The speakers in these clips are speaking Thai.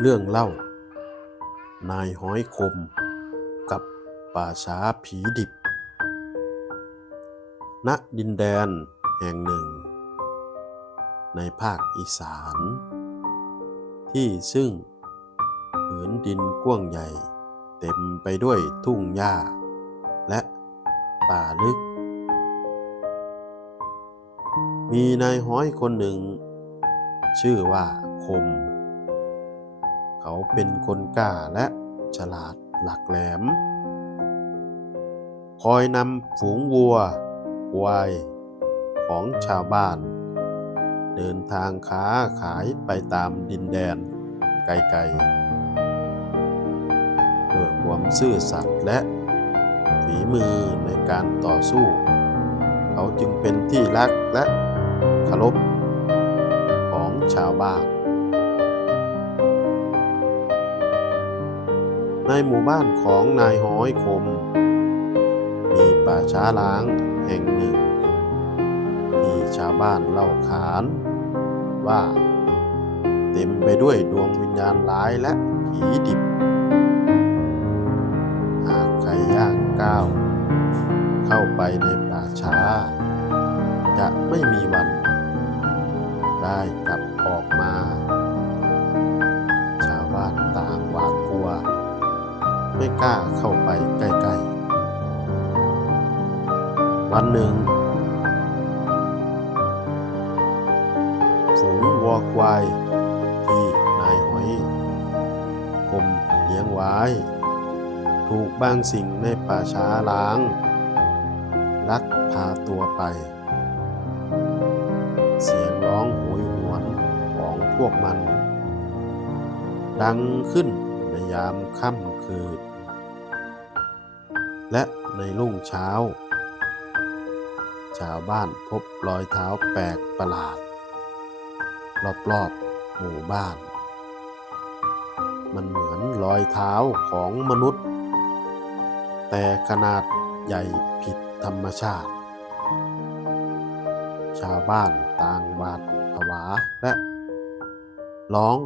เรื่องเล่า นายห้อยคม กับป่าช้าผีดิบ ณ ดินแดนแห่งหนึ่ง ในภาคอีสาน ที่ซึ่งผืนดินกว้างใหญ่ เต็มไปด้วยทุ่งหญ้า และป่าลึก มีนายห้อยคนหนึ่ง ชื่อว่าคม เขาเป็นคนกล้าและฉลาดหลักแหลม คอยนำฝูงวัวควายของชาวบ้าน เดินทางค้าขายไปตามดินแดนไกลๆด้วยความซื่อสัตย์และฝีมือในการต่อสู้ เขาจึงเป็นที่รักและเคารพของชาวบ้าน ในหมู่บ้านของนายห้อยคม มีป่าช้าล้างแห่งหนึ่ง มีชาวบ้านเล่าขาน ว่า เต็มไปด้วยดวงวิญญาณร้ายและผีดิบ ไม่กล้าเข้าไปใกล้ๆ วันหนึ่งฝูงวัวควายที่นายหอยคมเลี้ยงไว้ ถูกบางสิ่งในป่าช้าล้าง ลักพาตัวไป เสียงร้องโหยหวนของพวกมัน ดังขึ้นในยามค่ำคืน และในรุ่งเช้า ชาวบ้านพบรอยเท้าแปลกประหลาด รอบๆหมู่บ้าน มันเหมือนรอยเท้าของมนุษย์ แต่ขนาดใหญ่ผิดธรรมชาติ ชาวบ้านต่างหวาดผวาและ ร้อง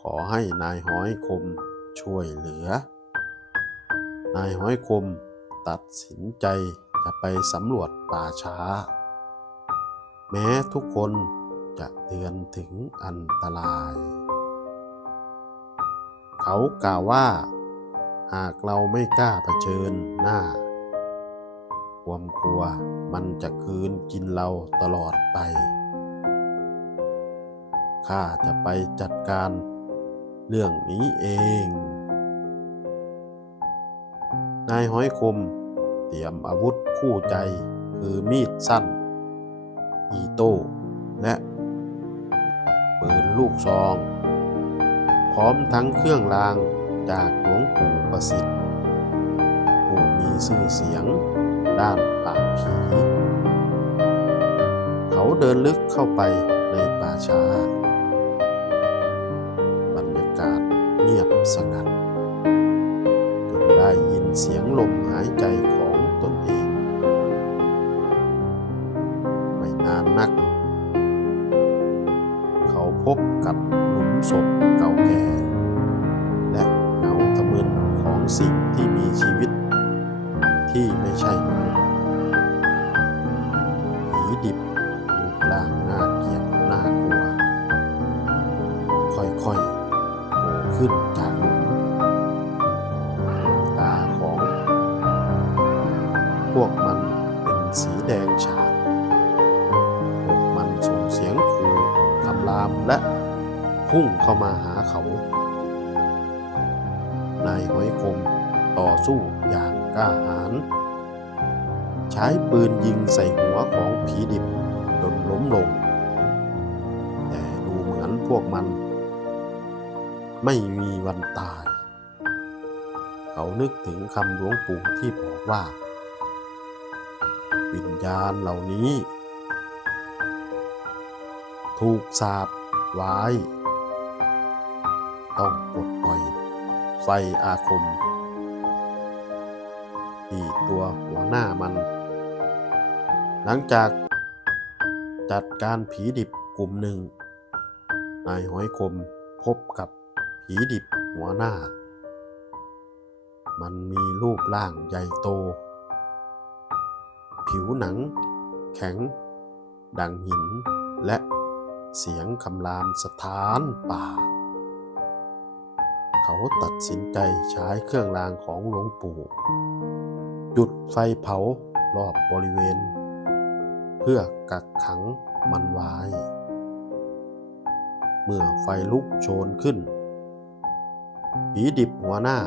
ขอให้นายห้อยคมช่วยเหลือ นายห้อยคม ตัดสินใจจะไปสำรวจป่าช้า แม้ทุกคนจะเตือนถึงอันตราย เขากล่าวว่า หากเราไม่กล้าเผชิญหน้า ความกลัวมันจะคืนกินเราตลอดไป ข้าจะไปจัดการเรื่องนี้เอง นายห้อยคม เตรียมอาวุธคู่ใจคือมีดสั้น อีโต้และปืนลูกซอง พร้อมทั้งเครื่องรางจากหลวงปู่ประสิทธิ์ ผู้มีชื่อเสียงด้านปราบผี เขาเดินลึกเข้าไปในป่าช้า บรรยากาศเงียบสงัด เสียงลมหายใจของตนเอง ไม่นานนัก เขาพบกับหลุมศพเก่าแก่ และเงาทะมึนของสิ่งที่มีชีวิต ที่ไม่ใช่มนุษย์ผีดิบรูปร่างน่า สีแดงฉานพวกมันส่งเสียงขู่คำรามและพุ่งเข้ามาหาเขา นายห้อยคมต่อสู้อย่างกล้าหาญใช้ปืนยิงใส่หัวของผีดิบจนล้มลง แต่ดูเหมือนพวกมัน ไม่มีวันตาย เขานึกถึงคำหลวงปู่ที่บอกว่า วิญญาณเหล่านี้ ถูกสาบไว้ ต้องปลดปล่อยไฟอาคม ที่ตัวหัวหน้ามัน หลังจากจัดการผีดิบกลุ่มหนึ่ง นายหอยคมพบกับผีดิบหัวหน้า มันมีรูปร่างใหญ่โต ผิวหนัง แข็ง ดังหิน และเสียงคำรามสถานป่า เขาตัดสินใจใช้เครื่องรางของหลวงปู่ จุดไฟเผารอบบริเวณ เพื่อกักขังมันไว้ เมื่อไฟลุกโชนขึ้น ผีดิบหัวหน้า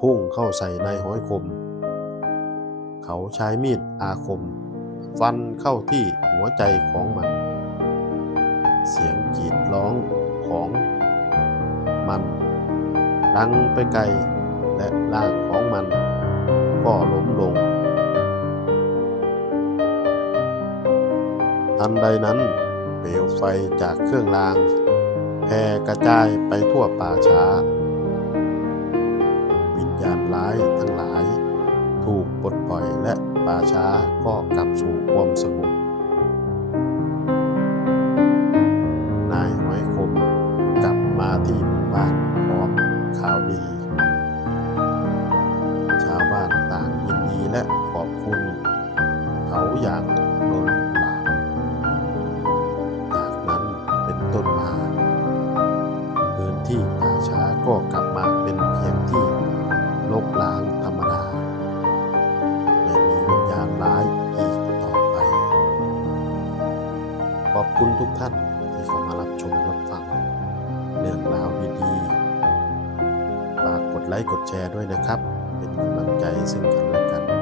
พุ่งเข้าใส่นายห้อยคม เขาใช้มีดอาคม ฟันเข้าที่หัวใจของมัน เสียงกรีดร้องของมันดังไปไกลและร่างของมัน ก็ล้มลง ทันใดนั้นเปลวไฟจากเครื่องรางแผ่กระจายไปทั่วป่าช้า วิญญาณร้ายทั้งหลาย ถูกปลดปล่อยและป่าช้าก็กลับสู่ความสงบนายหอยคมกลับมาที่หมู่บ้านพร้อมข่าวดี ชาวบ้านต่างยินดีและขอบคุณเขาอย่างล้นหลามจากนั้นเป็นต้นมาพื้นที่ป่าช้าก็กลับมาเป็น คุณทุกท่านที่เข้ามารับชมรับฟังเรื่องราวดีๆฝากกดไลค์กดแชร์ด้วยนะครับ เป็นกำลังใจซึ่งกันและกัน